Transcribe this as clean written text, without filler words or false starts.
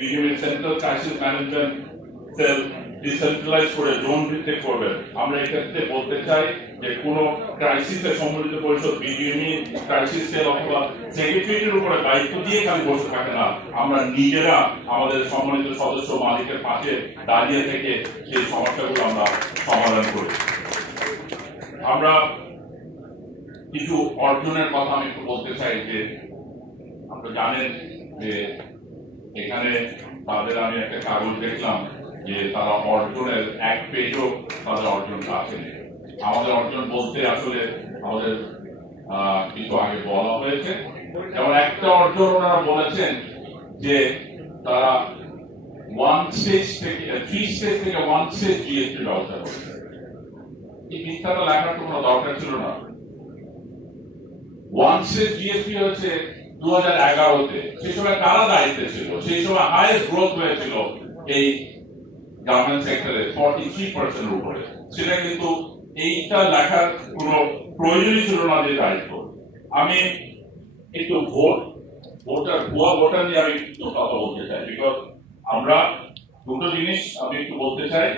BGMA central crisis management cell decentralize করে zone ভিত্তিক করবেন। আমরা এক্ষেত্রে বলতে চাই যে কোনো ক্রাইসিসে সম্মিলিত পরিষদ বিজিএমই ক্রাইসিস সেল অথবা সেক্রেটারিয়েটের উপরে দায়িত্ব দিয়ে খালি বসে থাকে না, আমরা নিজেরা আমাদের সম্মানিত সদস্য মালিকের পাশে দাঁড়িয়ে থেকে সেই সমস্যাগুলো আমরা সমাধান করি। আমরা কিছু অর্জনের কথা আমি একটু বলতে চাই যে আপনারা জানেন যে এখানে তাদের আমি একটা কাগজ দেখলাম যে তারা অর্জনের এক পেজও তাদের অর্জনটা আসেনি। আমাদের অর্জন বলতে আসলে আমাদের কিছু আগে বলা হয়েছে, এবং একটা অর্জন ওনারা বলেছেন যে তারা 1 স্টেজ থেকে 3 স্টেজ থেকে 1 স্টেজ জিএসটি ব্যবস্থা করেছে। এই মিথ্যাটা লেখার তো কোনো দরকার ছিল না। 1 স্টেজ জিএসটি হচ্ছে 2011-তে, সেই সময় কারা দায়িত্বে ছিল, সেই সময় হাইয়েস্ট গ্রোথ হয়েছিল এই গার্মেন্ট সেক্টরে 43% এর উপরে। সেটা কিন্তু এইটা লেখার কোনো প্রয়োজনই ছিল না যে দায়িত্ব। আমি একটু ভুয়া ভোটার নিয়ে আমি একটু কথা বলতে চাই, বিকজ আমরা দুটো জিনিস আমি একটু বলতে চাই।